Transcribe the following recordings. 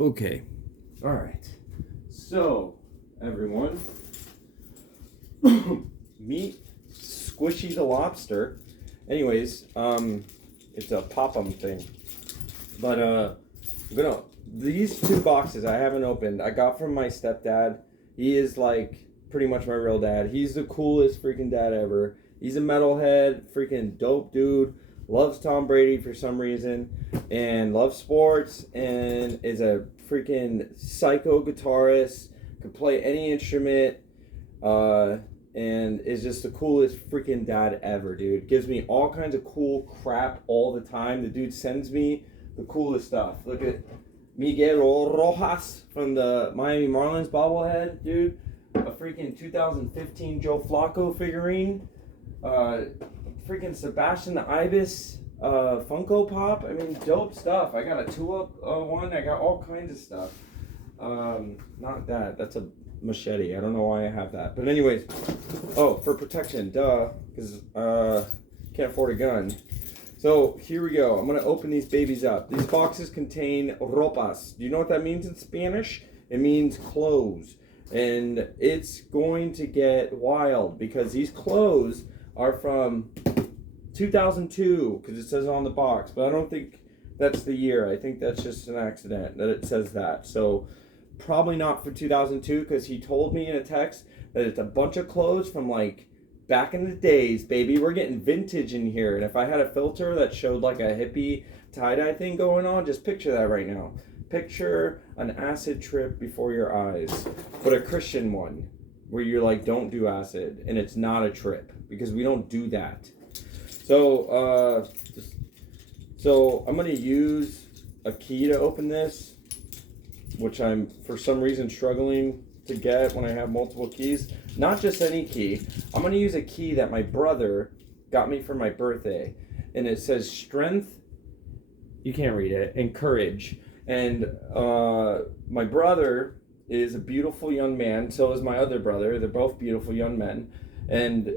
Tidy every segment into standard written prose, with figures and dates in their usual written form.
Okay. All right. So, everyone, meet Squishy the Lobster. Anyways, it's a pop-em thing. But these two boxes I haven't opened. I got from my stepdad. He is like pretty much my real dad. He's the coolest freaking dad ever. He's a metalhead, freaking dope dude. Loves Tom Brady for some reason, and loves sports, and is a freaking psycho guitarist. Could play any instrument, and is just the coolest freaking dad ever, dude. Gives me all kinds of cool crap all the time. The dude sends me the coolest stuff. Look at Miguel Rojas from the Miami Marlins bobblehead, dude. A freaking 2015 Joe Flacco figurine. Freaking Sebastian the Ibis Funko Pop. I mean, dope stuff. I got a tulip one. I got all kinds of stuff. Not that. That's a machete. I don't know why I have that. But anyways, oh, for protection, duh, because can't afford a gun. So here we go. I'm gonna open these babies up. These boxes contain ropas. Do you know what that means in Spanish? It means clothes, and it's going to get wild because these clothes are from 2002 because it says it on the box, but I don't think that's the year. I think that's just an accident that it says that. So probably not for 2002 because he told me in a text that it's a bunch of clothes from like back in the days, baby. We're getting vintage in here. And if I had a filter that showed like a hippie tie-dye thing going on, just picture that right now. Picture an acid trip before your eyes, but a Christian one where you're like, don't do acid, and it's not a trip because we don't do that. So, I'm going to use a key to open this, which I'm for some reason struggling to get when I have multiple keys. Not just any key. I'm going to use a key that my brother got me for my birthday, and it says strength. You can't read it. And courage. And my brother is a beautiful young man. So is my other brother. They're both beautiful young men, and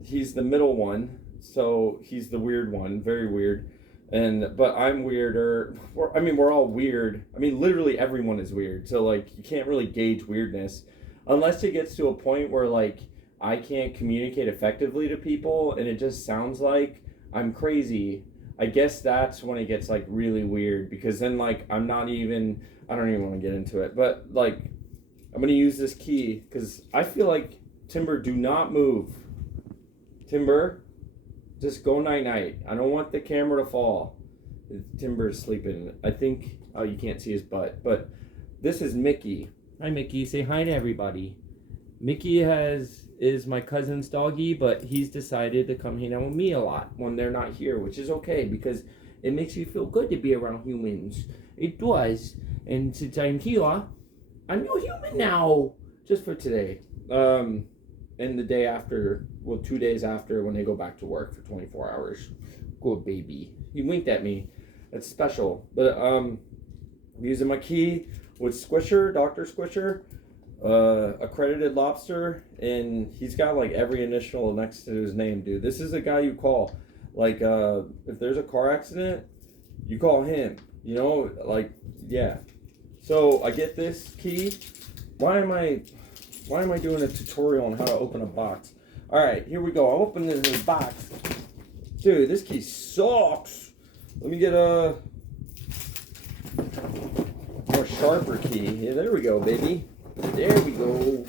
he's the middle one. So he's the weird one, very weird. But I'm weirder. We're all weird. I mean, literally everyone is weird. So like, you can't really gauge weirdness unless it gets to a point where like I can't communicate effectively to people, and it just sounds like I'm crazy. I guess that's when it gets like really weird, because then like I don't even want to get into it. But like, I'm gonna use this key because I feel like Timber, do not move. Timber, just go night-night. I don't want the camera to fall. Timber's sleeping. I think, oh, you can't see his butt. But this is Mickey. Hi, Mickey. Say hi to everybody. Mickey is my cousin's doggy, but he's decided to come hang out with me a lot when they're not here, which is okay because it makes you feel good to be around humans. It does. And since I'm here, I'm your human now. Just for today. And the day after, 2 days after, when they go back to work for 24 hours. Good baby. He winked at me. That's special. But I'm using my key with Squisher, Dr. Squisher, accredited lobster, and he's got like every initial next to his name, dude. This is a guy you call. Like, if there's a car accident, you call him. You know, like, yeah. So I get this key. Why am I doing a tutorial on how to open a box? All right, here we go. I'll open this box. Dude, this key sucks. Let me get a more sharper key. Yeah, there we go, baby. There we go.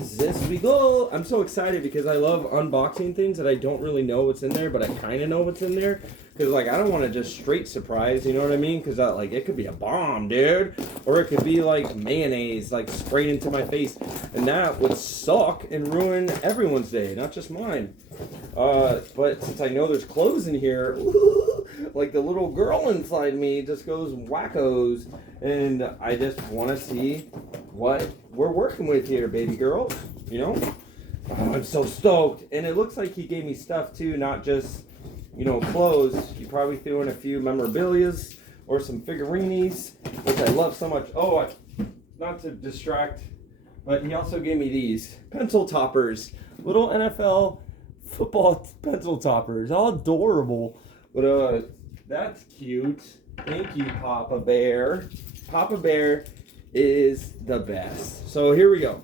This we go. I'm so excited because I love unboxing things that I don't really know what's in there, but I kind of know what's in there. Because, like, I don't want to just straight surprise, you know what I mean? Because, like, it could be a bomb, dude. Or it could be, like, mayonnaise, like, sprayed into my face. And that would suck and ruin everyone's day, not just mine. But since I know there's clothes in here, like, the little girl inside me just goes wackos. And I just want to see what we're working with here, baby girl. You know? Oh, I'm so stoked. And it looks like he gave me stuff, too, not just, you know, clothes. He probably threw in a few memorabilias or some figurines, which I love so much. Oh, not to distract, but he also gave me these pencil toppers. Little NFL football pencil toppers. All adorable. But, that's cute. Thank you, Papa Bear. Papa Bear is the best. So here we go.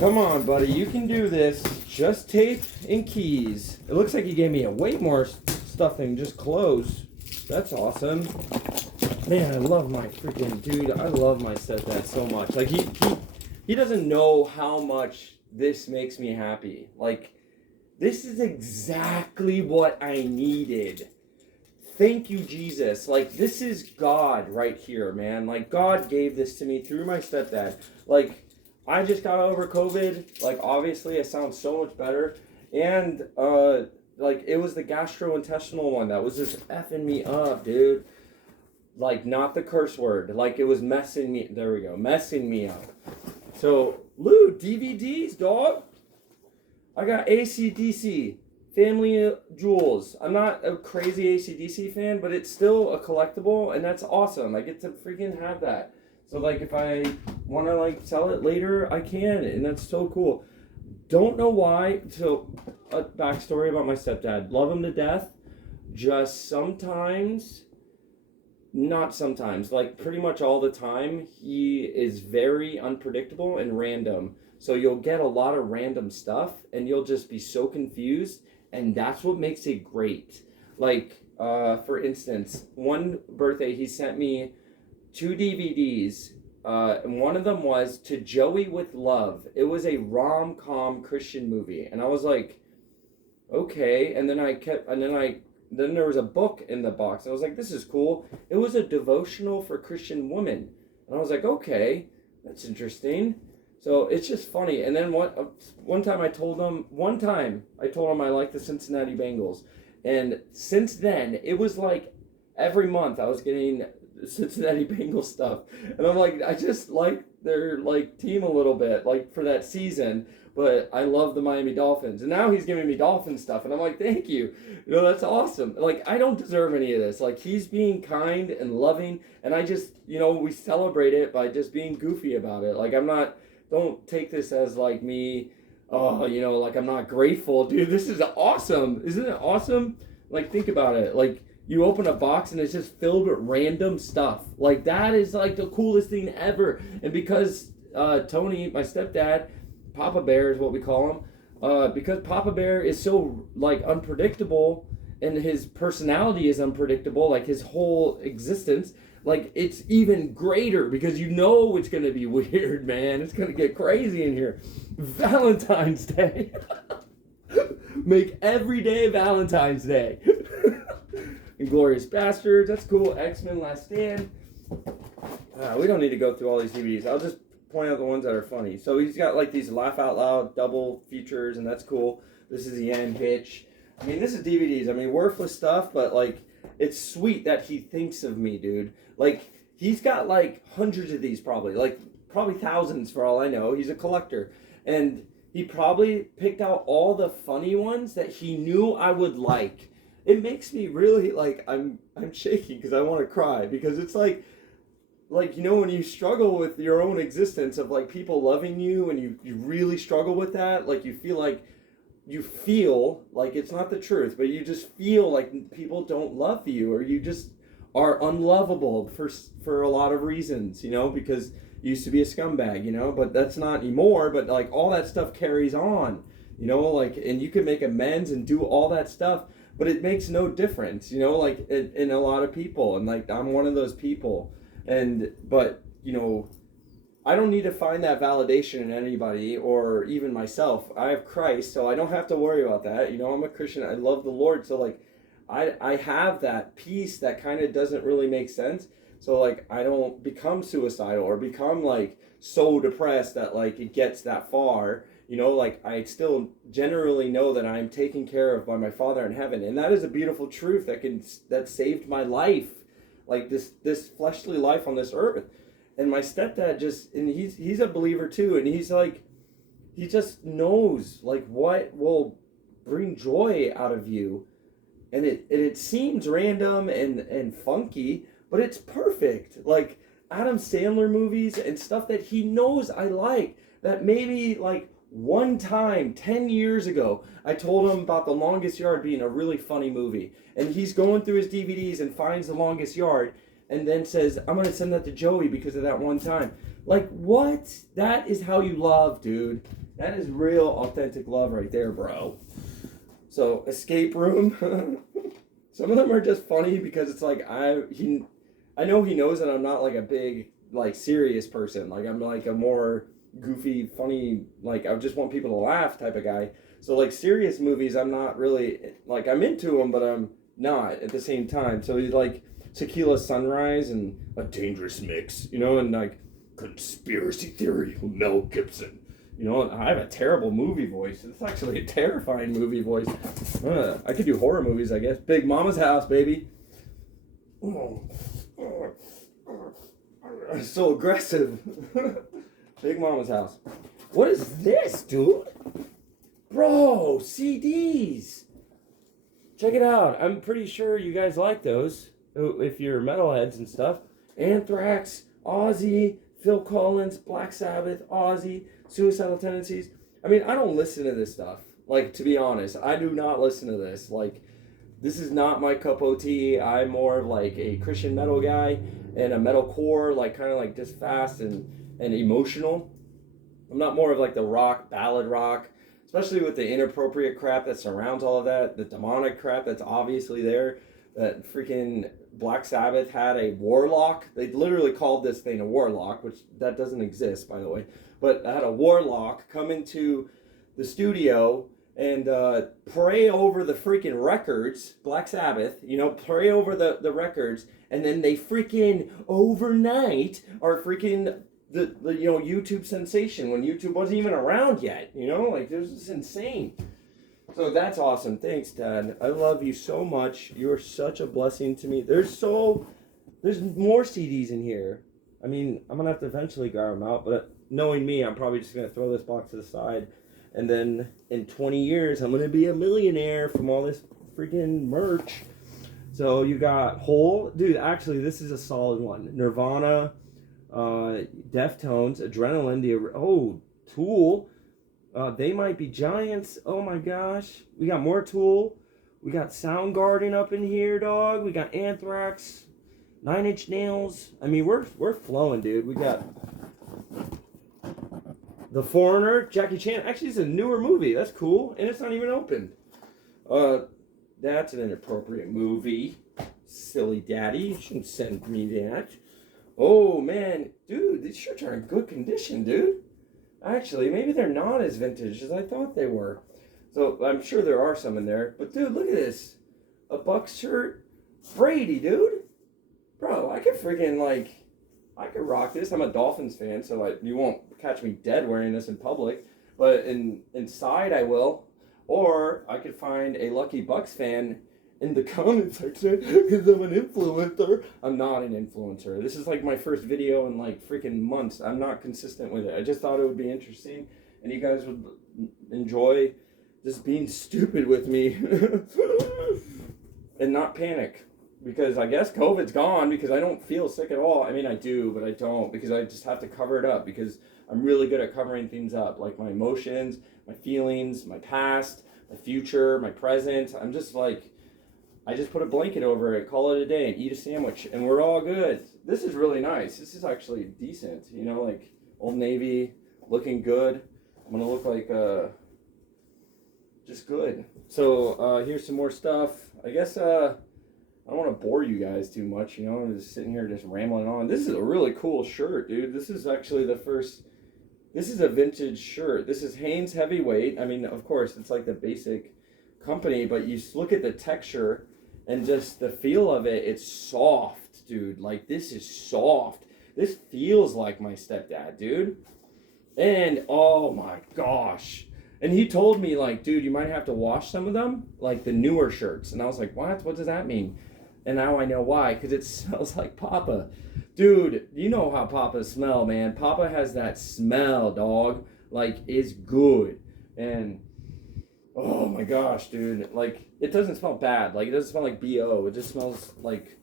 Come on, buddy. You can do this. Just tape and keys. It looks like he gave me a way more stuff than just clothes. That's awesome. Man, I love my freaking dude. I love my stepdad so much. Like he doesn't know how much this makes me happy. Like, this is exactly what I needed. Thank you, Jesus. Like, this is God right here, man. Like, God gave this to me through my stepdad. Like, I just got over COVID. Like, obviously, I sound so much better. And, like, it was the gastrointestinal one that was just effing me up, dude. Like, not the curse word. Like, it was messing me... There we go. Messing me up. So, Lou, DVDs, dog. I got AC/DC, Family Jewels. I'm not a crazy AC/DC fan, but it's still a collectible, and that's awesome. I get to freaking have that. So, like, if I want to, like, sell it later, I can, and that's so cool. Don't know why. So, a backstory about my stepdad. Love him to death. Just sometimes, not sometimes, like, pretty much all the time, he is very unpredictable and random. So you'll get a lot of random stuff, and you'll just be so confused, and that's what makes it great. Like, for instance, one birthday, he sent me 2 DVDs, and one of them was To Joey with Love. It was a rom-com Christian movie, and I was like, okay, and then then there was a book in the box, and I was like, this is cool. It was a devotional for Christian women, and I was like, okay, that's interesting. So it's just funny. And then one time I told him I liked the Cincinnati Bengals. And since then, it was like every month I was getting Cincinnati Bengals stuff. And I'm like, I just like their like team a little bit, like for that season. But I love the Miami Dolphins. And now he's giving me Dolphin stuff. And I'm like, thank you. You know, that's awesome. Like, I don't deserve any of this. Like, he's being kind and loving. And I just, you know, we celebrate it by just being goofy about it. Like, don't take this as like me, you know, like I'm not grateful. Dude, this is awesome. Isn't it awesome? Like, think about it. Like, you open a box and it's just filled with random stuff. Like, that is like the coolest thing ever. And because Tony, my stepdad, Papa Bear is what we call him, because Papa Bear is so like unpredictable and his personality is unpredictable, like his whole existence, like, it's even greater because you know it's going to be weird, man. It's going to get crazy in here. Valentine's Day. Make every day Valentine's Day. Inglourious Bastards. That's cool. X-Men Last Stand. We don't need to go through all these DVDs. I'll just point out the ones that are funny. So he's got, like, these Laugh Out Loud double features, and that's cool. This is the end Hitch. I mean, this is DVDs. I mean, worthless stuff, but, like, it's sweet that he thinks of me, dude. Like, he's got, like, hundreds of these probably. Like, probably thousands for all I know. He's a collector. And he probably picked out all the funny ones that he knew I would like. It makes me really, like, I'm shaking because I want to cry. Because it's like, you know, when you struggle with your own existence of, like, people loving you and you really struggle with that, like, you feel like it's not the truth, but you just feel like people don't love you, or you just are unlovable for a lot of reasons, you know, because you used to be a scumbag, you know, but that's not anymore. But like, all that stuff carries on, you know, like, and you can make amends and do all that stuff, but it makes no difference, you know, like in a lot of people. And like, I'm one of those people. But you know, I don't need to find that validation in anybody or even myself. I have Christ, so I don't have to worry about that. You know, I'm a Christian. I love the Lord. So like, I have that peace that kind of doesn't really make sense. So like, I don't become suicidal or become like so depressed that like it gets that far. You know, like, I still generally know that I'm taken care of by my Father in heaven. And that is a beautiful truth that saved my life. Like this fleshly life on this earth. And my stepdad he's a believer too, and he's like, he just knows like what will bring joy out of you. And it seems random and funky, but it's perfect. Like Adam Sandler movies and stuff that he knows I like, that maybe like one time 10 years ago I told him about The Longest Yard being a really funny movie, and he's going through his DVDs and finds The Longest Yard. and then says, I'm going to send that to Joey because of that one time. Like, what? That is how you love, dude. That is real authentic love right there, bro. So, escape room. Some of them are just funny because it's like, I know he knows that I'm not like a big, like, serious person. Like, I'm like a more goofy, funny, like, I just want people to laugh type of guy. So, like, serious movies, I'm not really, like, I'm into them, but I'm not at the same time. So, he's like Tequila Sunrise and A Dangerous Mix, you know, and like Conspiracy Theory with Mel Gibson. You know, I have a terrible movie voice. It's actually a terrifying movie voice. I could do horror movies, I guess. Big Mama's House, baby. So aggressive. Big Mama's House. What is this, dude? Bro, CDs. Check it out. I'm pretty sure you guys like those. If you're metalheads and stuff. Anthrax, Ozzy, Phil Collins, Black Sabbath, Ozzy, Suicidal Tendencies. I mean, I don't listen to this stuff. Like, to be honest, I do not listen to this. Like, this is not my cup of tea. I'm more of like a Christian metal guy and a metalcore, like kind of like just fast and emotional. I'm not more of like the rock, ballad rock, especially with the inappropriate crap that surrounds all of that, the demonic crap that's obviously there. That freaking Black Sabbath had a warlock. They literally called this thing a warlock, which that doesn't exist, by the way. But had a warlock come into the studio and pray over the freaking records, Black Sabbath, you know, pray over the records, and then they freaking overnight are freaking the you know, YouTube sensation when YouTube wasn't even around yet, you know, like this is insane. So that's awesome. Thanks, Dad. I love you so much. You're such a blessing to me. There's more CDs in here. I mean, I'm gonna have to eventually grab them out, but knowing me, I'm probably just gonna throw this box to the side. And then in 20 years, I'm going to be a millionaire from all this freaking merch. So you got Hole. Dude, actually, this is a solid one. Nirvana, Deftones, Adrenaline, Tool. They Might Be Giants. Oh my gosh. We got more Tool. We got Soundgarden up in here, dog. We got Anthrax, Nine Inch Nails. I mean, we're flowing, dude. We got The Foreigner, Jackie Chan. Actually, it's a newer movie. That's cool. And it's not even open. That's an inappropriate movie. Silly daddy. You shouldn't send me that. Oh, man. Dude, these shirts are in good condition, dude. Actually, maybe they're not as vintage as I thought they were. So, I'm sure there are some in there. But, dude, look at this. A Bucks shirt. Brady, dude. Bro, I could freaking, I could rock this. I'm a Dolphins fan, so you won't catch me dead wearing this in public. But inside I will. Or I could find a lucky Bucks fan in the comment section because I'm an influencer. I'm not an influencer. This is like my first video in like freaking months. I'm not consistent with it. I just thought it would be interesting and you guys would enjoy just being stupid with me and not panic. Because I guess COVID's gone because I don't feel sick at all. I mean, I do, but I don't because I just have to cover it up because I'm really good at covering things up. Like my emotions, my feelings, my past, my future, my present. I'm just like, I just put a blanket over it, call it a day, and eat a sandwich, and we're all good. This is really nice. This is actually decent. You know, like Old Navy, looking good. I'm going to look like just good. So here's some more stuff. I guess... I don't want to bore you guys too much, you know, I'm just sitting here just rambling on. This is a really cool shirt, dude. This is actually this is a vintage shirt. This is Hanes Heavyweight. I mean, of course, it's like the basic company, but you look at the texture and just the feel of it, it's soft, dude. Like, this is soft. This feels like my stepdad, dude. And, oh my gosh. And he told me, like, dude, you might have to wash some of them, like the newer shirts. And I was like, what? What does that mean? And now I know why, because it smells like Papa. Dude, you know how Papas smell, man. Papa has that smell, dog. Like, it's good. And, oh my gosh, dude. Like, it doesn't smell bad. Like, it doesn't smell like B.O. It just smells like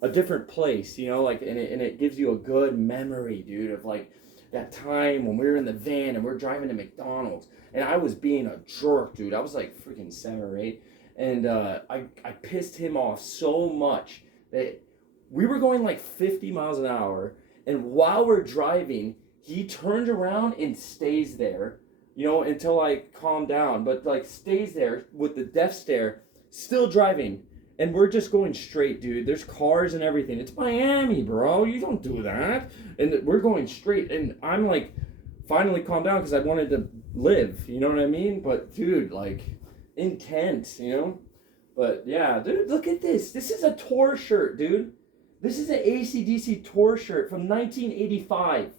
a different place, you know? Like, and it gives you a good memory, dude, of, like, that time when we were in the van and we're driving to McDonald's. And I was being a jerk, dude. I was, like, freaking 7 or 8. And I pissed him off so much that We were going like 50 miles an hour, and while we're driving, he turns around and stays there, you know, until I calm down, but like stays there with the death stare, still driving. And we're just going straight, dude. There's cars and everything. It's Miami, bro. You don't do that. And we're going straight. And I'm like, finally calmed down because I wanted to live. You know what I mean? But, dude, like, intense, you know? But, yeah, dude, look at this. This is a tour shirt, dude. This is an AC/DC tour shirt from 1985.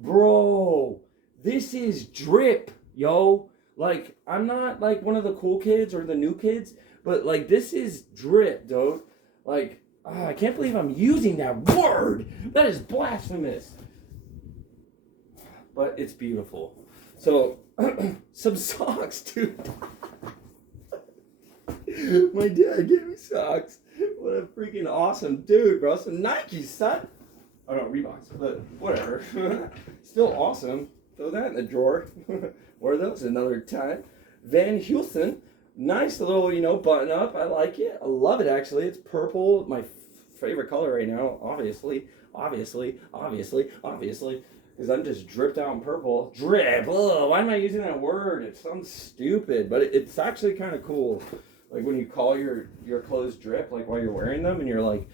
Bro, this is drip, yo. Like, I'm not, like, one of the cool kids or the new kids. But, like, this is drip, dude. Like, I can't believe I'm using that word. That is blasphemous. But it's beautiful. So, some socks, dude. My dad gave me socks. What a freaking awesome dude, bro. Some Nike, son. Oh, no, Reeboks. But whatever. Still awesome. Throw that in the drawer. Wear those another time. Van Heusen. Nice little, you know, button up. I like it. I love it, actually. It's purple. My favorite color right now, obviously. Because I'm just dripped out in purple. Drip. Oh, why am I using that word? It sounds stupid, but it's actually kind of cool. Like when you call your clothes drip, like while you're wearing them, and you're like,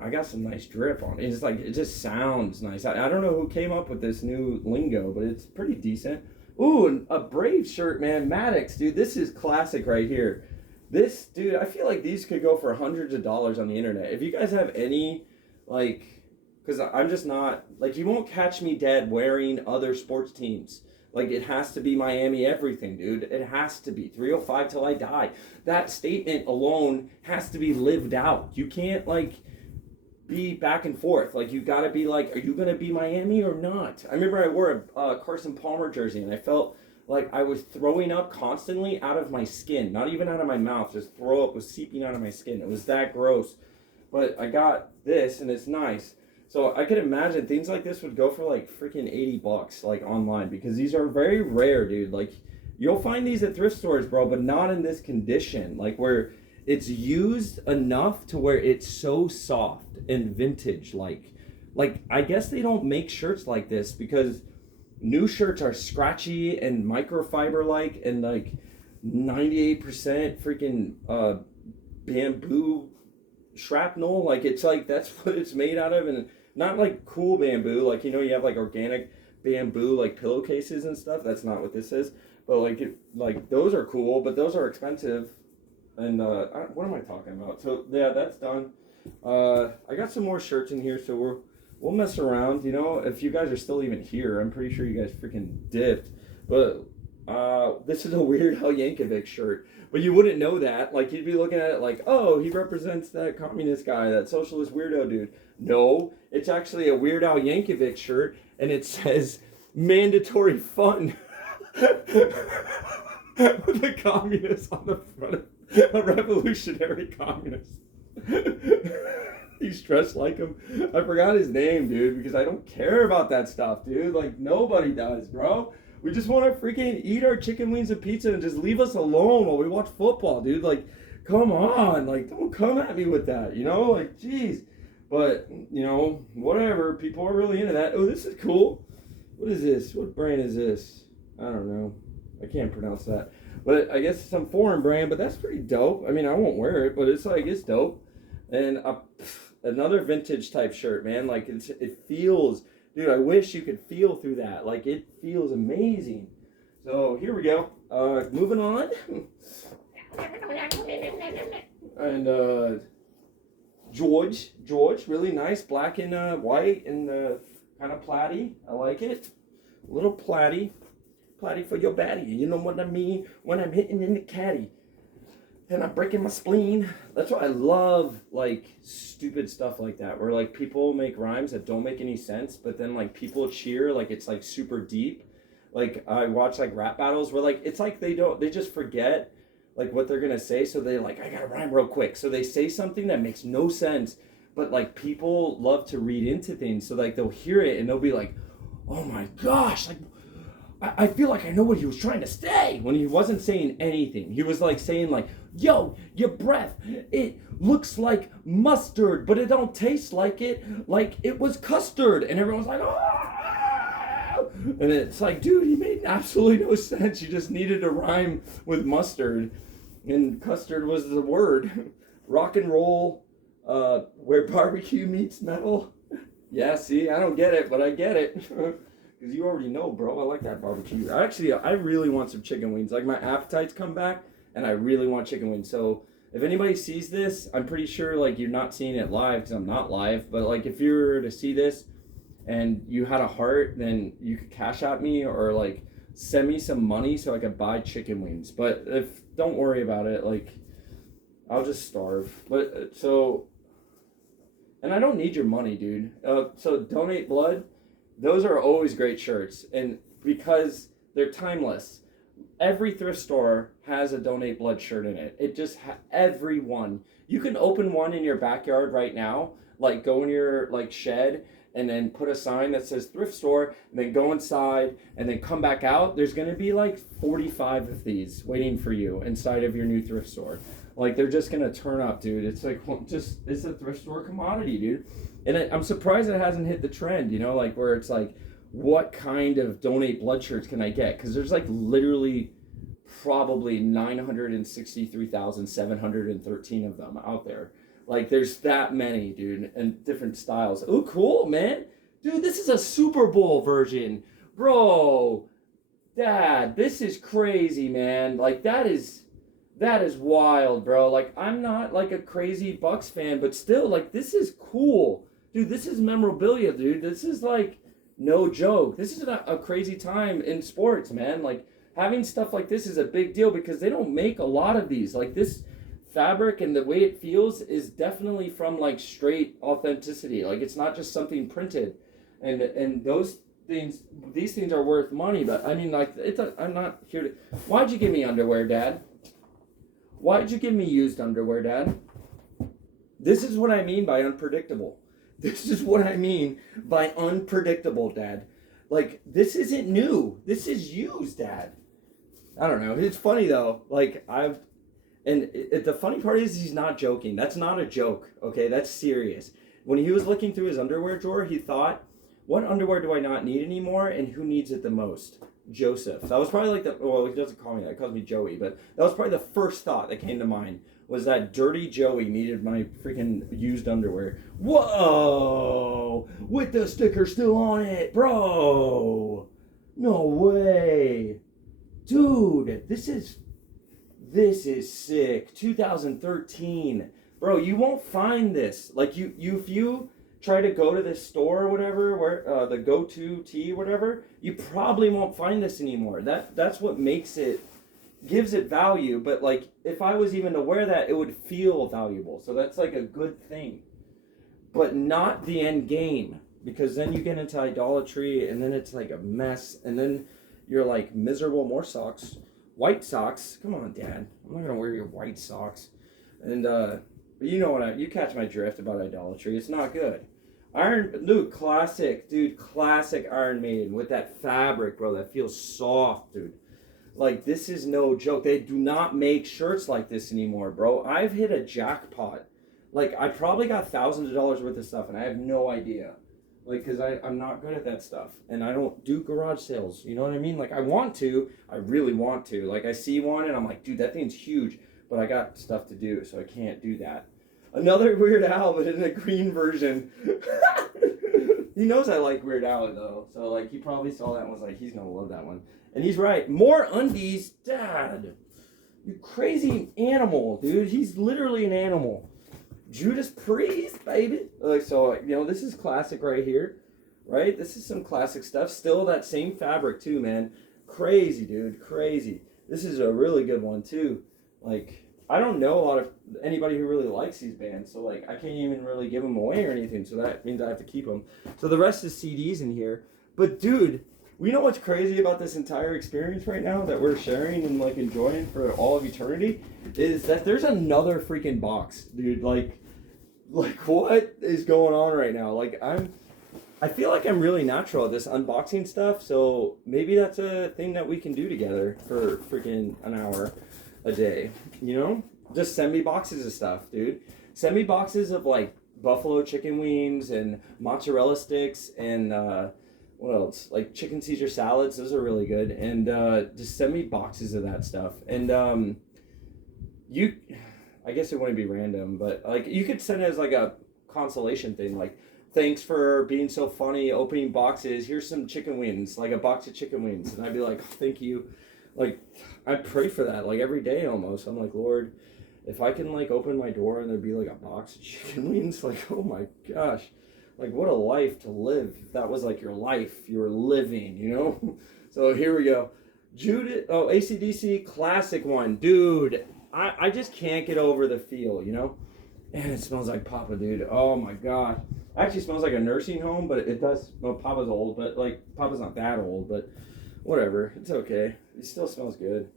I got some nice drip on. It's like, it just sounds nice. I don't know who came up with this new lingo, but it's pretty decent. Ooh, and a Brave shirt, man. Maddox, dude. This is classic right here. This, dude, I feel like these could go for hundreds of dollars on the internet. If you guys have any, like, because I'm just not, like, you won't catch me dead wearing other sports teams. Like, it has to be Miami everything, dude. It has to be. 305 till I die. That statement alone has to be lived out. You can't, like, be back and forth. Like, you gotta be like, are you gonna be Miami or not? I remember I wore a Carson Palmer jersey, and I felt like I was throwing up constantly out of my skin. Not even out of my mouth. Just throw up was seeping out of my skin. It was that gross. But I got this, and it's nice. So I could imagine things like this would go for like freaking $80, like online, because these are very rare, dude. Like, you'll find these at thrift stores, bro, but not in this condition. Like, where it's used enough to where it's so soft and vintage. Like I guess they don't make shirts like this because new shirts are scratchy and microfiber like, and like 98% freaking bamboo shrapnel. Like, it's like, that's what it's made out of. And not like cool bamboo, like, you know, you have like organic bamboo like pillowcases and stuff. That's not what this is. But like those are cool, but those are expensive. And what am I talking about? So yeah, that's done. I got some more shirts in here, so we'll mess around. You know, if you guys are still even here, I'm pretty sure you guys freaking dipped. But this is a Weird Al Yankovic shirt, but you wouldn't know that. Like, you'd be looking at it like, oh, he represents that communist guy, that socialist weirdo dude. No, it's actually a Weird Al Yankovic shirt, and it says mandatory fun. With the communist on the front of a revolutionary communist. He's dressed like him. I forgot his name, dude, because I don't care about that stuff, dude. Like, nobody does, bro. We just want to freaking eat our chicken wings and pizza and just leave us alone while we watch football, dude. Like, come on. Like, don't come at me with that, you know? Like, jeez. But, you know, whatever. People are really into that. Oh, this is cool. What is this? What brand is this? I don't know. I can't pronounce that. But I guess it's some foreign brand, but that's pretty dope. I mean, I won't wear it, but it's like, it's dope. And another vintage type shirt, man. Like, it feels, dude, I wish you could feel through that. Like, it feels amazing. So here we go. Moving on. And George, really nice, black and white and kind of platy. I like it. A little platy for your baddie. You know what I mean? When I'm hitting in the caddy and I'm breaking my spleen. That's why I love, like, stupid stuff like that, where, like, people make rhymes that don't make any sense, but then, like, people cheer like it's, like, super deep. Like, I watch, like, rap battles where, like, it's like they just forget, like, what they're gonna say, so they like, I gotta rhyme real quick. So they say something that makes no sense, but, like, people love to read into things, so, like, they'll hear it and they'll be like, oh my gosh, like, I feel like I know what he was trying to say, when he wasn't saying anything. He was like saying like, yo, your breath, it looks like mustard, but it don't taste like it was custard. And everyone's like, oh! And it's like, dude, he made absolutely no sense. You just needed to rhyme with mustard. And custard was the word. Rock and roll, where barbecue meets metal. Yeah, see, I don't get it, but I get it. Because you already know, bro. I like that barbecue. I really want some chicken wings. Like, my appetite's come back, and I really want chicken wings. So, if anybody sees this, I'm pretty sure, like, you're not seeing it live, because I'm not live. But, like, if you were to see this, and you had a heart, then you could cash out me, or, like, send me some money so I could buy chicken wings. But, don't worry about it. Like, I'll just starve. But, so... And I don't need your money, dude. So donate blood. Those are always great shirts. And because they're timeless, every thrift store has a donate blood shirt in it. It just, every one. You can open one in your backyard right now. Like go in your like shed and then put a sign that says thrift store and then go inside and then come back out. There's going to be like 45 of these waiting for you inside of your new thrift store. Like, they're just going to turn up, dude. It's like, it's a thrift store commodity, dude. And I'm surprised it hasn't hit the trend, you know, like, where it's like, what kind of donate blood shirts can I get? Because there's, like, literally probably 963,713 of them out there. Like, there's that many, dude, and different styles. Oh, cool, man. Dude, this is a Super Bowl version. Bro, Dad, this is crazy, man. Like, that is wild, bro. Like, I'm not like a crazy Bucks fan, but still, like, this is cool. Dude, this is memorabilia, dude. This is like no joke. This is a crazy time in sports, man. Like, having stuff like this is a big deal because they don't make a lot of these. Like, this fabric and the way it feels is definitely from like straight authenticity. Like, it's not just something printed. And those things, these things are worth money, but I mean, like, I'm not here to... Why'd you give me underwear, Dad? Why'd you give me used underwear, Dad? This is what I mean by unpredictable. This is what I mean by unpredictable, Dad. Like, this isn't new. This is used, Dad. I don't know. It's funny, though. Like, the funny part is he's not joking. That's not a joke, okay? That's serious. When he was looking through his underwear drawer, he thought, what underwear do I not need anymore, and who needs it the most? Joseph. That was probably like well, he doesn't call me that, he calls me Joey, but that was probably the first thought that came to mind, was that dirty Joey needed my freaking used underwear. Whoa! With the sticker still on it, bro! No way! Dude, this is sick. 2013. Bro, you won't find this. Like, if you try to go to this store or whatever, where the go-to tea, whatever, you probably won't find this anymore. That's what gives it value. But like, if I was even to wear that, it would feel valuable. So that's like a good thing, but not the end game, because then you get into idolatry, and then it's like a mess, and then you're like miserable. More socks, white socks. Come on, Dad. I'm not gonna wear your white socks. And you know what? You catch my drift about idolatry. It's not good. Classic Iron Maiden with that fabric, bro, that feels soft, dude. Like, this is no joke. They do not make shirts like this anymore, bro. I've hit a jackpot. Like, I probably got thousands of dollars worth of stuff, and I have no idea. Like, because I'm not good at that stuff, and I don't do garage sales, you know what I mean? Like, I really want to. Like, I see one, and I'm like, dude, that thing's huge, but I got stuff to do, so I can't do that. Another Weird Al, but in a green version. He knows I like Weird Al, though. So, like, he probably saw that and was like, he's going to love that one. And he's right. More undies? Dad. You crazy animal, dude. He's literally an animal. Judas Priest, baby. So, you know, this is classic right here. Right? This is some classic stuff. Still that same fabric, too, man. Crazy, dude. Crazy. This is a really good one, too. Like... I don't know anybody who really likes these bands, so like I can't even really give them away or anything, so that means I have to keep them. So the rest is CDs in here. But dude, we know what's crazy about this entire experience right now that we're sharing and like enjoying for all of eternity is that there's another freaking box, dude. Like what is going on right now? Like I feel like I'm really natural at this unboxing stuff, so maybe that's a thing that we can do together for freaking an hour a day, you know? just send me boxes of stuff, dude. Send me boxes of like buffalo chicken wings and mozzarella sticks and what else? Like chicken Caesar salads. Those are really good. And just send me boxes of that stuff. And you, I guess it wouldn't be random, but like you could send it as like a consolation thing, like thanks for being so funny opening boxes. Here's some chicken wings, like a box of chicken wings, and I'd be like, oh, thank you. Like I pray for that like every day almost. I'm like, Lord, if I can like open my door and there'd be like a box of chicken wings, like oh my gosh, like what a life to live. If that was like your life you were living, you know. So here we go. Judith, oh, AC/DC classic one, dude. I just can't get over the feel, you know. And it smells like Papa, dude. Oh my god. Actually smells like a nursing home, but it does. Well, Papa's old, but like Papa's not that old, but whatever. It's okay. It still smells good.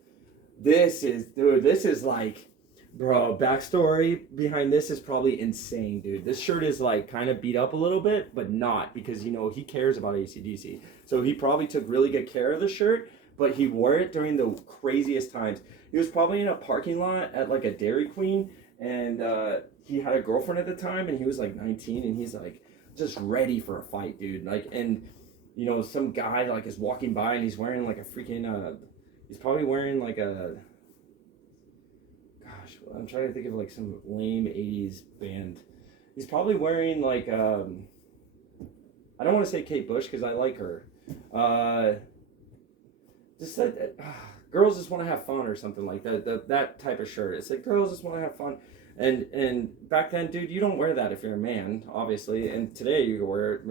This is like, bro, backstory behind this is probably insane, dude. This shirt is like kind of beat up a little bit, but not because, you know, he cares about AC/DC. So he probably took really good care of the shirt, but he wore it during the craziest times. He was probably in a parking lot at like a Dairy Queen, and he had a girlfriend at the time, and he was like 19, and he's like just ready for a fight, dude. Like, and you know, some guy like is walking by, and he's wearing like a freaking he's probably wearing like a, gosh, I'm trying to think of like some lame 80s band. He's probably wearing like I don't want to say Kate Bush because I like her. Just said girls just want to have fun or something like that. That type of shirt. It's like girls just want to have fun. And back then, dude, you don't wear that if you're a man, obviously. And today you can wear it,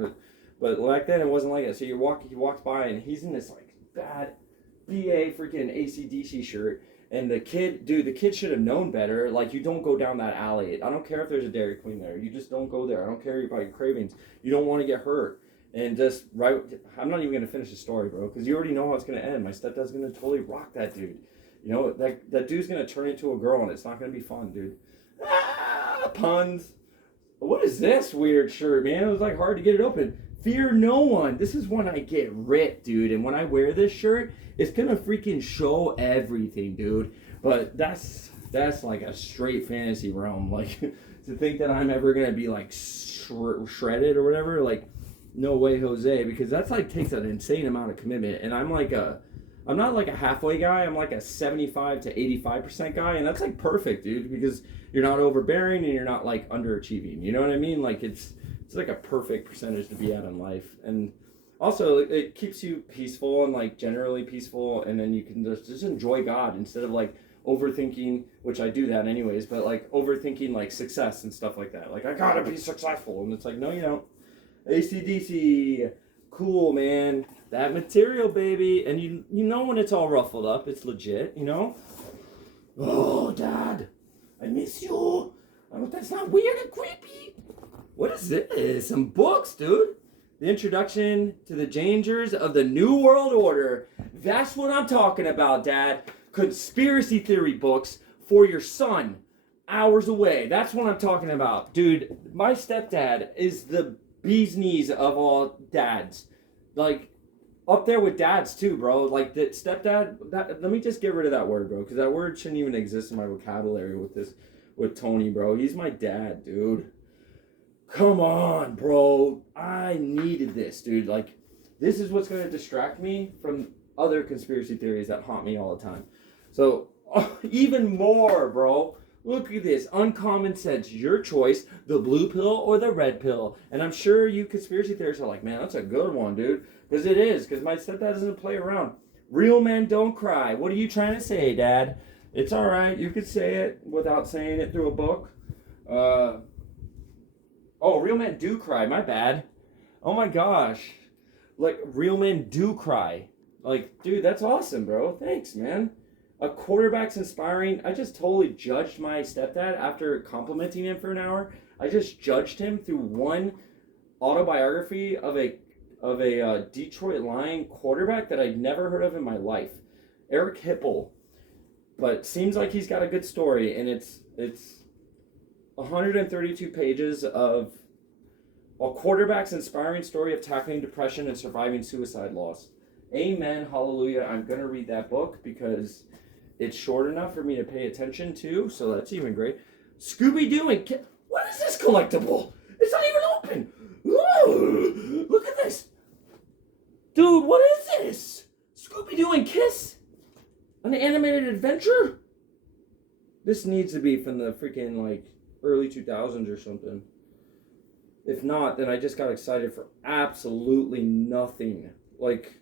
but back then it wasn't like that. So he walks by and he's in this like bad BA freaking AC/DC shirt. And the kid should have known better. Like, you don't go down that alley. I don't care if there's a Dairy Queen there. You just don't go there. I don't care about your cravings. You don't want to get hurt. And just right, I'm not even gonna finish the story, bro, because you already know how it's gonna end. My stepdad's gonna totally rock that dude. You know, that dude's gonna turn into a girl, and it's not gonna be fun, dude. Ah, puns. What is this weird shirt, man? It was like hard to get it open. Fear no one. This is when I get ripped, dude. And when I wear this shirt, it's gonna freaking show everything, dude. But that's like a straight fantasy realm. Like, to think that I'm ever gonna be like shredded or whatever, like. No way, Jose, because that's like takes an insane amount of commitment, and I'm not like a halfway guy. I'm like a 75 to 85% guy, and that's like perfect, dude, because you're not overbearing and you're not like underachieving. You know what I mean? Like it's like a perfect percentage to be at in life, and also it keeps you peaceful and like generally peaceful, and then you can just enjoy God instead of like overthinking, which I do that anyways, but like overthinking like success and stuff like that. Like I gotta be successful, and it's like no, you don't. AC/DC, cool, man. That material, baby. And you know when it's all ruffled up, it's legit, you know? Oh, Dad, I miss you. I hope that's not weird and creepy. What is this? Some books, dude. The introduction to the dangers of the New World Order. That's what I'm talking about, Dad. Conspiracy theory books for your son. Hours away. That's what I'm talking about. Dude, my stepdad is the bee's knees of all dads, like up there with dads too, bro. Like that stepdad. Let me just get rid of that word, bro, because that word shouldn't even exist in my vocabulary with Tony, bro. He's my dad, dude. Come on, bro. I needed this, dude. Like, this is what's gonna distract me from other conspiracy theories that haunt me all the time. So even more, bro. Look at this. Uncommon sense. Your choice, the blue pill or the red pill. And I'm sure you conspiracy theorists are like, man, that's a good one, dude. Because it is. Because my stepdad doesn't play around. Real men don't cry. What are you trying to say, Dad? It's all right. You could say it without saying it through a book. Oh, real men do cry. My bad. Oh, my gosh. Like, real men do cry. Like, dude, that's awesome, bro. Thanks, man. A quarterback's inspiring. I just totally judged my stepdad after complimenting him for an hour. I just judged him through one autobiography of a Detroit Lion quarterback that I'd never heard of in my life, Eric Hipple. But seems like he's got a good story, and it's 132 pages of a quarterback's inspiring story of tackling depression and surviving suicide loss. Amen, hallelujah. I'm gonna read that book because it's short enough for me to pay attention to, so that's even great. Scooby-Doo and what is this collectible? It's not even open. Whoa, look at this. Dude, what is this? Scooby-Doo and Kiss? An animated adventure? This needs to be from the freaking, like, early 2000s or something. If not, then I just got excited for absolutely nothing. Like,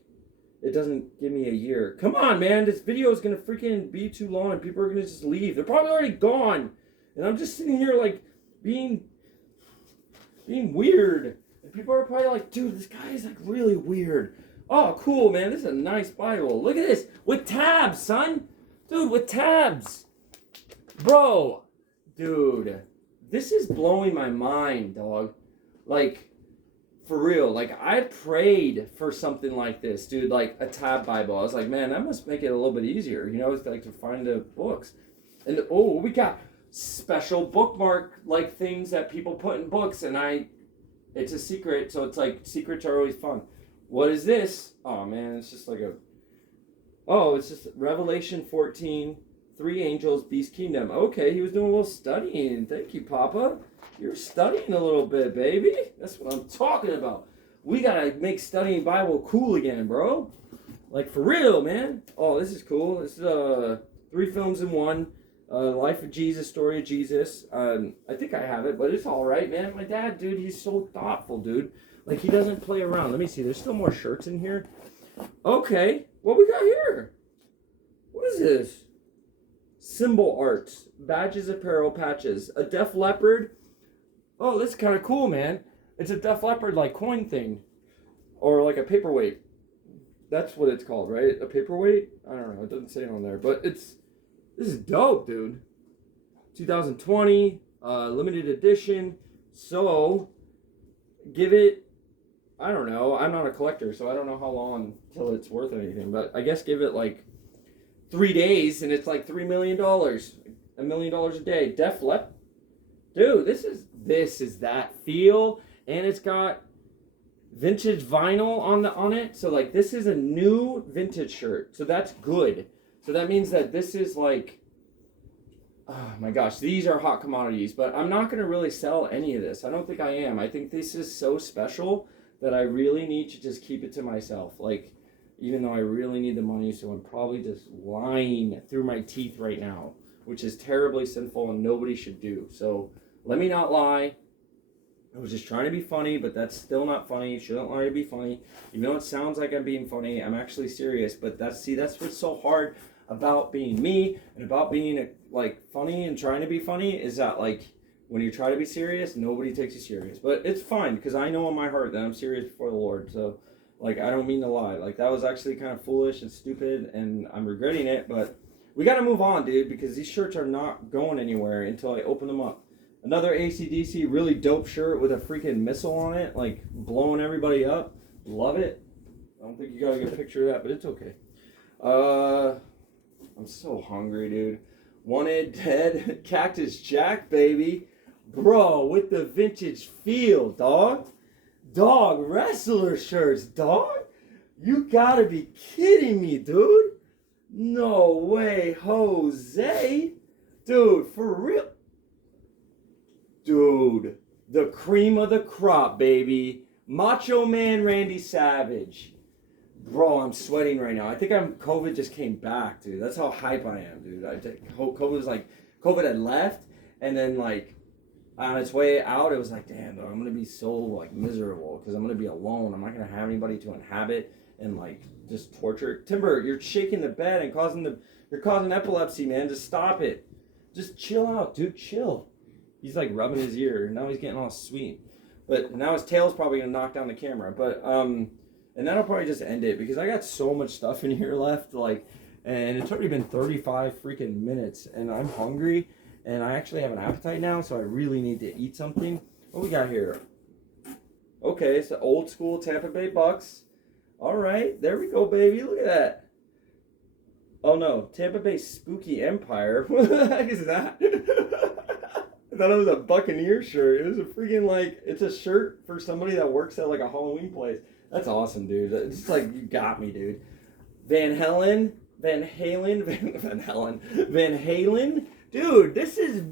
it doesn't give me a year. Come on, man. This video is going to freaking be too long and people are going to just leave. They're probably already gone. And I'm just sitting here, like, being weird. And people are probably like, dude, this guy is, like, really weird. Oh, cool, man. This is a nice Bible. Look at this. With tabs, son. Dude, with tabs. Bro. Dude. This is blowing my mind, dog. Like, for real. Like, I prayed for something like this, dude. Like, a tab Bible. I was like, man, that must make it a little bit easier. You know, it's like to find the books. And, oh, we got special bookmark, like, things that people put in books. And it's a secret. So it's like, secrets are always fun. What is this? Oh, man, it's just like it's just Revelation 14, 3 angels, beast kingdom. Okay, he was doing a little studying. Thank you, Papa. You're studying a little bit, baby. That's what I'm talking about. We gotta make studying Bible cool again, bro. Like, for real, man. Oh, this is cool. This is 3 films in 1. Life of Jesus, Story of Jesus. I think I have it, but it's all right, man. My dad, dude, he's so thoughtful, dude. Like, he doesn't play around. Let me see. There's still more shirts in here. Okay. What we got here? What is this? Symbol arts. Badges, apparel, patches. A Def Leppard. Oh, that's kind of cool, man. It's a Def Leppard, like, coin thing. Or, like, a paperweight. That's what it's called, right? A paperweight? I don't know. It doesn't say it on there. But this is dope, dude. 2020. Limited edition. So, give it... I don't know. I'm not a collector, so I don't know how long till it's worth anything. But I guess give it like 3 days, and it's like $3 million, $1 million a day. Def Leppard, dude. This is that feel, and it's got vintage vinyl on it. So like this is a new vintage shirt, so that's good. So that means that this is like, oh my gosh, these are hot commodities. But I'm not gonna really sell any of this. I don't think I am. I think this is so special that I really need to just keep it to myself. Like, even though I really need the money, so I'm probably just lying through my teeth right now, which is terribly sinful and nobody should do. So let me not lie. I was just trying to be funny, but that's still not funny. You shouldn't lie to be funny. Even though it sounds like I'm being funny, I'm actually serious. But that's what's so hard about being me and about being like funny and trying to be funny is that like, when you try to be serious, nobody takes you serious. But it's fine, because I know in my heart that I'm serious before the Lord. So, like, I don't mean to lie. Like, that was actually kind of foolish and stupid, and I'm regretting it. But we got to move on, dude, because these shirts are not going anywhere until I open them up. Another AC/DC really dope shirt with a freaking missile on it, like, blowing everybody up. Love it. I don't think you got to get a picture of that, but it's okay. I'm so hungry, dude. Wanted Dead Cactus Jack, baby. Bro, with the vintage feel, dog. Dog, wrestler shirts, dog. You gotta be kidding me, dude. No way, Jose. Dude, for real. Dude, the cream of the crop, baby. Macho Man Randy Savage. Bro, I'm sweating right now. I think COVID just came back, dude. That's how hype I am, dude. COVID had left, and then, like, on its way out, it was like, damn, I'm going to be so, like, miserable because I'm going to be alone. I'm not going to have anybody to inhabit and, like, just torture. Timber, you're shaking the bed and you're causing epilepsy, man. Just stop it. Just chill out, dude. Chill. He's, like, rubbing his ear. Now he's getting all sweet. But now his tail's probably going to knock down the camera. But, and that'll probably just end it because I got so much stuff in here left, like, and it's already been 35 freaking minutes, and I'm hungry. And I actually have an appetite now, so I really need to eat something. What we got here? Okay, it's the old school Tampa Bay Bucks. All right, there we go, baby. Look at that. Oh, no. Tampa Bay Spooky Empire. What the heck is that? I thought it was a Buccaneer shirt. It was a freaking, like, it's a shirt for somebody that works at, like, a Halloween place. That's awesome, dude. It's like, you got me, dude. Van Van Halen, Van Halen, dude. This is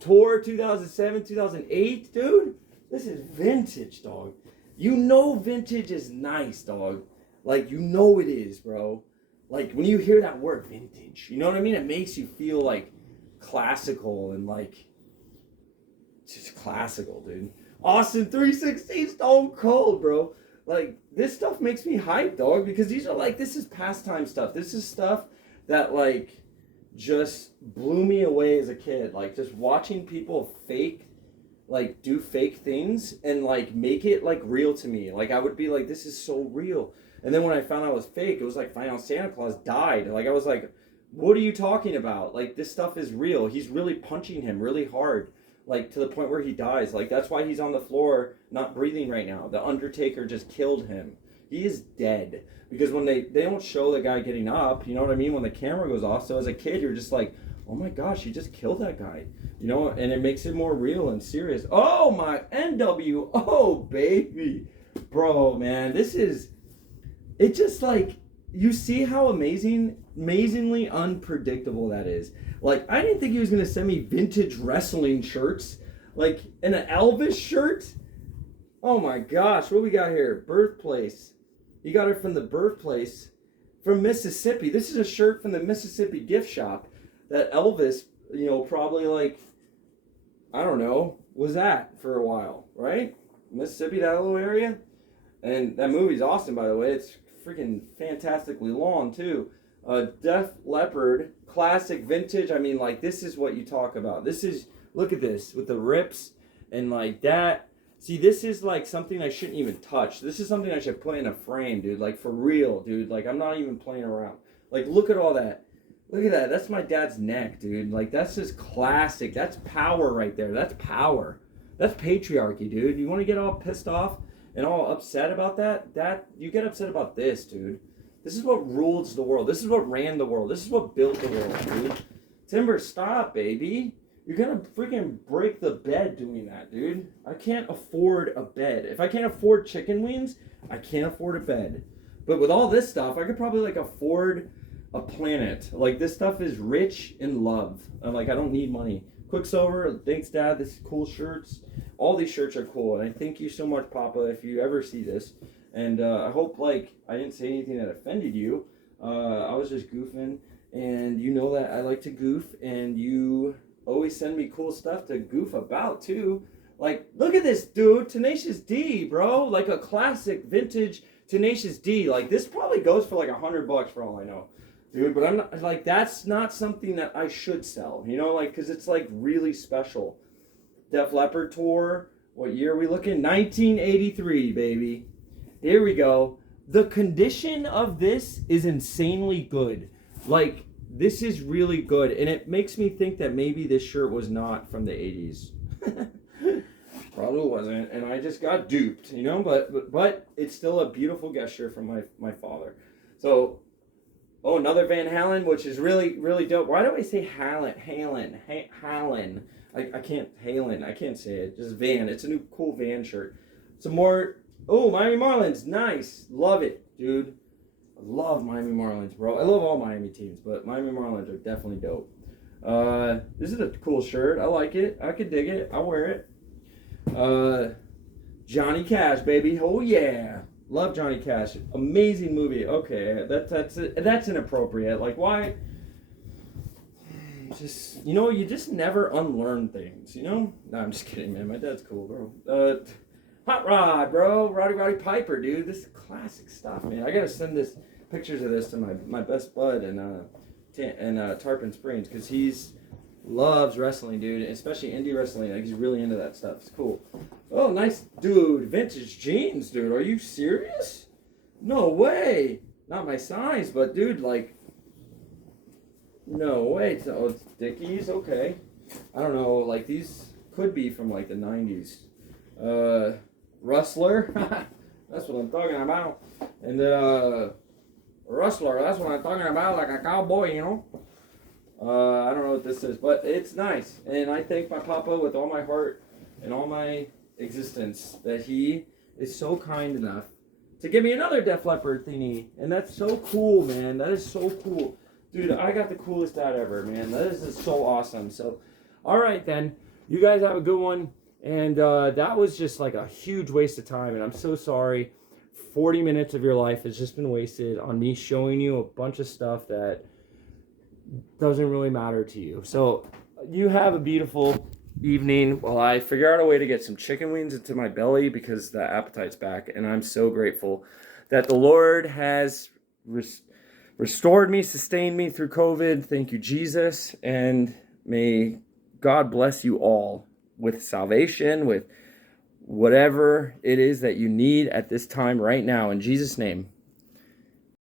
Tour 2007, 2008, dude. This is vintage, dog. You know vintage is nice, dog. Like, you know it is, bro. Like, when you hear that word vintage, you know what I mean? It makes you feel, like, classical and, like, just classical, dude. Austin 316 Stone Cold, bro. Like, this stuff makes me hype, dog, because these are, like, this is pastime stuff. This is stuff that, like, just blew me away as a kid. Like, just watching people do fake things and, like, make it, like, real to me. Like, I would be like, this is so real. And then when I found out it was fake, it was like finding out Santa Claus died. Like, I was like, what are you talking about? Like, this stuff is real. He's really punching him really hard, like, to the point where he dies. Like, that's why he's on the floor not breathing right now. The Undertaker just killed him. He is dead. Because when they don't show the guy getting up, you know what I mean? When the camera goes off. So as a kid, you're just like, oh my gosh, he just killed that guy. You know, and it makes it more real and serious. Oh my NWO, baby. Bro, man, this is, it just like, you see how amazingly unpredictable that is. Like, I didn't think he was going to send me vintage wrestling shirts. Like, and an Elvis shirt. Oh my gosh, what we got here? Birthplace. You got it from the Birthplace from Mississippi. This is a shirt from the Mississippi gift shop that Elvis, you know, probably like, I don't know, was at for a while, right? Mississippi, that little area. And that movie's awesome, by the way. It's freaking fantastically long, too. Def Leppard, classic vintage. I mean, like, this is what you talk about. This is, look at this, with the rips and like that. See, this is like something I shouldn't even touch. This is something I should put in a frame, dude. Like, for real, dude. Like, I'm not even playing around. Like, look at all that. Look at that. That's my dad's neck, dude. Like, that's just classic. That's power right there. That's power. That's patriarchy, dude. You want to get all pissed off and all upset about that? You get upset about this, dude. This is what rules the world. This is what ran the world. This is what built the world, dude. Timber, stop, baby. You're gonna freaking break the bed doing that, dude. I can't afford a bed. If I can't afford chicken wings, I can't afford a bed. But with all this stuff, I could probably like afford a planet. Like, this stuff is rich in love. I'm like, I don't need money. Quicksilver, thanks, Dad. This is cool shirts. All these shirts are cool, and I thank you so much, Papa, if you ever see this. And I hope, like, I didn't say anything that offended you. I was just goofing, and you know that I like to goof, and you always send me cool stuff to goof about, too. Like, look at this, dude. Tenacious D, bro. Like a classic vintage Tenacious D. Like, this probably goes for like $100 for all I know. Dude, but I'm not, like, that's not something that I should sell, you know, like, because it's, like, really special. Def Leppard tour, what year are we looking? 1983, baby. Here we go. The condition of this is insanely good. Like, this is really good, and it makes me think that maybe this shirt was not from the 80s. Probably wasn't, and I just got duped, you know, but it's still a beautiful gesture from my father. So, oh, another Van Halen, which is really, really dope. Why do I say Halen? I can't say it. Just Van. It's a new cool Van shirt. Some more. Oh, Miami Marlins. Nice. Love it, dude. I love Miami Marlins, bro. I love all Miami teams, but Miami Marlins are definitely dope. This is a cool shirt. I like it. I could dig it. I'll wear it. Johnny Cash, baby. Oh, yeah. Love Johnny Cash. Amazing movie. Okay, that's inappropriate. Like, why? Just, you know, you just never unlearn things, you know? No, I'm just kidding, man. My dad's cool, bro. Hot Rod, bro. Roddy Piper, dude. This is classic stuff, man. I gotta send pictures of this to my best bud in Tarpon Springs, because he's loves wrestling, dude, especially indie wrestling. Like, he's really into that stuff. It's cool. Oh, nice, dude. Vintage jeans, dude. Are you serious? No way. Not my size, but, dude, like, no way. Oh, it's Dickies? Okay. I don't know. Like, these could be from, like, the 90s. Rustler. That's what I'm talking about. And Rustler. That's what I'm talking about. Like a cowboy, you know? I don't know what this is, but it's nice. And I thank my papa with all my heart and all my existence that he is so kind enough to give me another Def Leppard thingy. And that's so cool, man. That is so cool. Dude, I got the coolest dad ever, man. That is just so awesome. So, all right, then. You guys have a good one. And that was just like a huge waste of time. And I'm so sorry. 40 minutes of your life has just been wasted on me showing you a bunch of stuff that doesn't really matter to you. So, you have a beautiful evening while I figure out a way to get some chicken wings into my belly because the appetite's back. And I'm so grateful that the Lord has restored me, sustained me through COVID. Thank you, Jesus. And may God bless you all with salvation, with whatever it is that you need at this time right now. In Jesus' name.